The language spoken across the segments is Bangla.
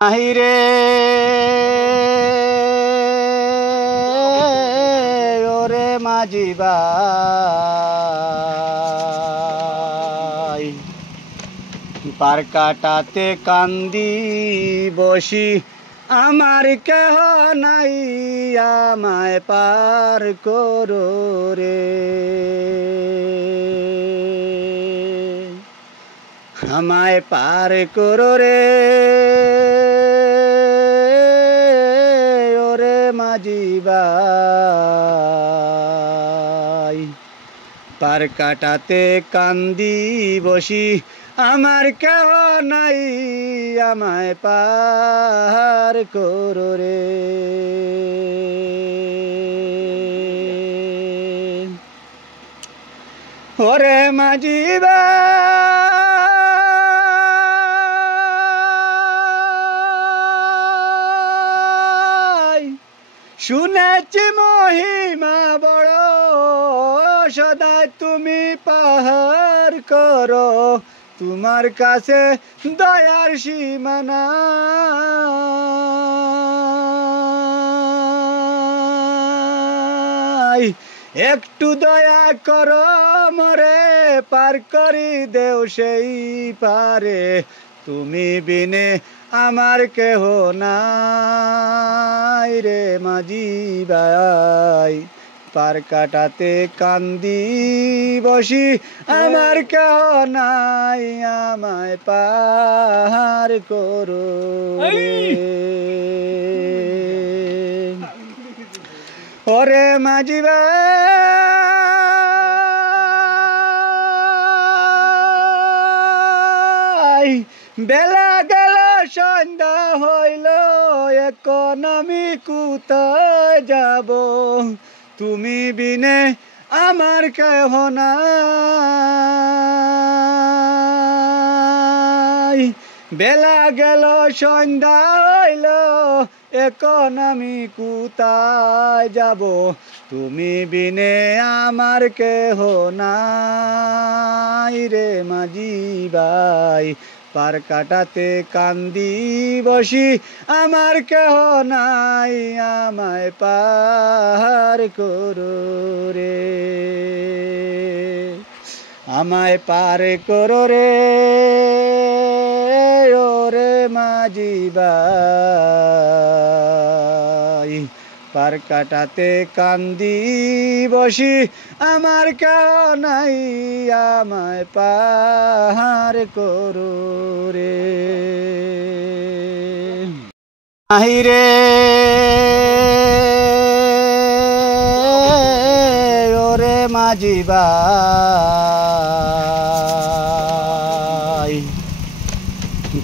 আহিরে ওরে মাঝি ভাই, পার কাটাতে কান্দি বসি, আমার কেহ নাই আমায় পার করো রে। আমায় পার করো রে ওরে মাঝি ভাই, পার কাটাতে কান্দি বসি, আমার কেহ নাই আমায় পার করো রে। ওরে মাঝি ভাই, শুনেছি মহিমা বড়, সদাই তুমি পাহাড় করো, তোমার কাছে দয়ার সীমা নাই। একটু দয়া করো মরে, পার করি দেও সেই পারে, তুমি বিনে আমার কেহ নাই রে মাঝি ভাই, পার কাটাতে কান্দি বসি, আমার কেহ নাই আমায় পার করো রে। ওরে মাঝি ভাই, বেলা গেল সন্ধ্যা হইল, এখন আমি কোথায় যাব, তুমি বিনে আমার কেহ নাই। বেলা গেল সন্ধ্যা হইল, এখন আমি কোথায় যাব, তুমি বিনে আমার কেহ নাই রে মাঝি ভাই, পার কাটাতে কান্দি বসি, আমার কেহ নাই আমায় পার করো রে। আমায় পার করো রে ওরে মাঝি ভাই, পার কাটাতে কান্দি বসি, আমার কেহ নাই আমায় পার করো রে। আহিরে ওরে মাঝি ভাই,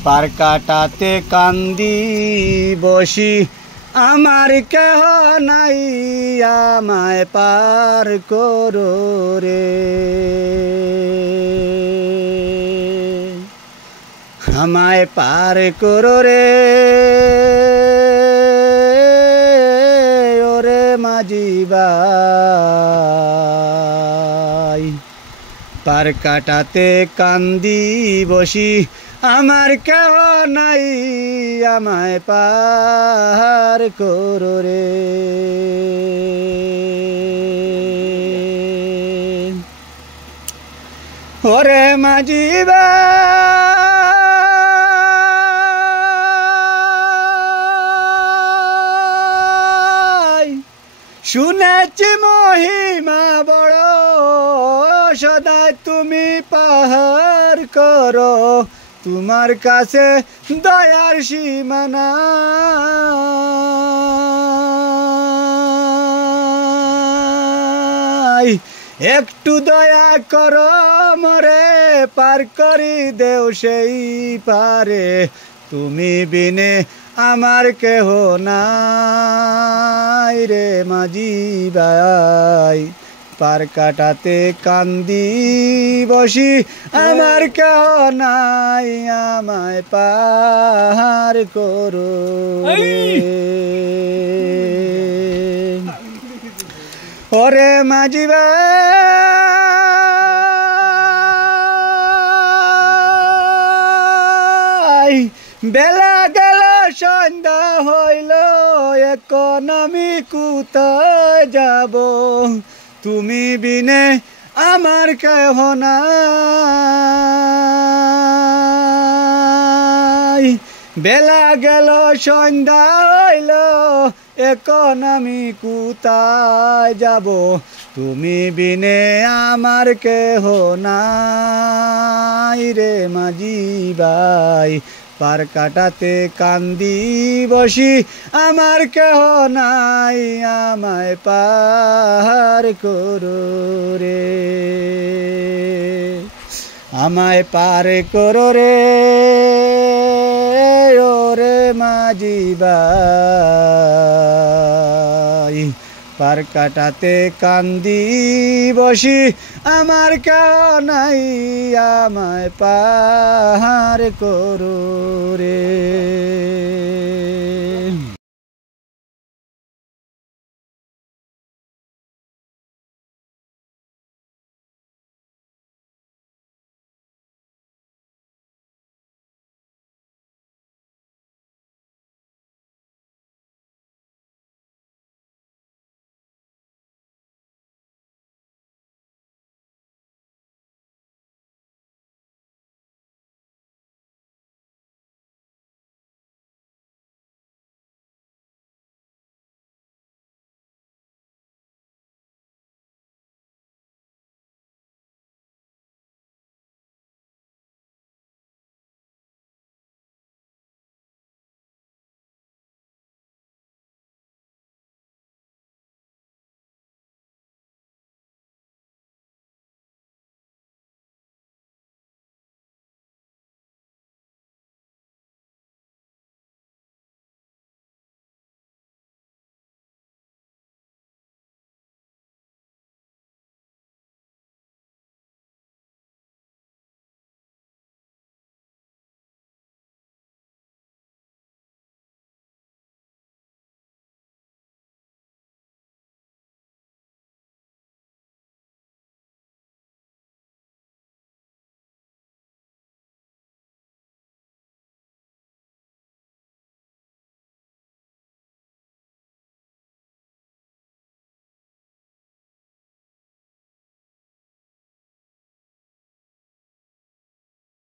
পার কাটাতে কান্দি বসি, আমার কেহ নাই আমায় পার করো রে। আমায় পার করো রে ওরে মাঝি ভাই, পার কাটাতে কান্দি বসি, আমার কেহ নাই আমায় পার করো রে। ওরে মাঝি ভাই, শুনেছি মহিমা বড়, সদাই তুমি পাহাড় করো, তোমার কাছে দয়ার সীমা নাই। একটু দয়া করো মরে, পার করি দেও সেই পারে, তুমি বিনে আমার কেহ নাই রে মাঝি ভাই, পার কাটাতে কান্দি বসি, আমার কেহ নাই আমায় পার করো রে। ওরে মাঝি ভাই, বেলা গেল সন্ধ্যা হইল এখন আমি কোথায় যাব তুমি বিনে আমার কেহ নাই বেলা গেল সন্ধ্যা হইল এখন আমি কোথায় যাব তুমি বিনে আমার কেহ নাই রে মাঝি ভাই পার কাটাতে কান্দি বসি আমার কেহ নাই আমায় পার করো রে আমায় পার করো রে ওরে মাঝি ভাই পার কাটাতে কান্দি বসি আমার কেহ নাই আমায় পার করো রে।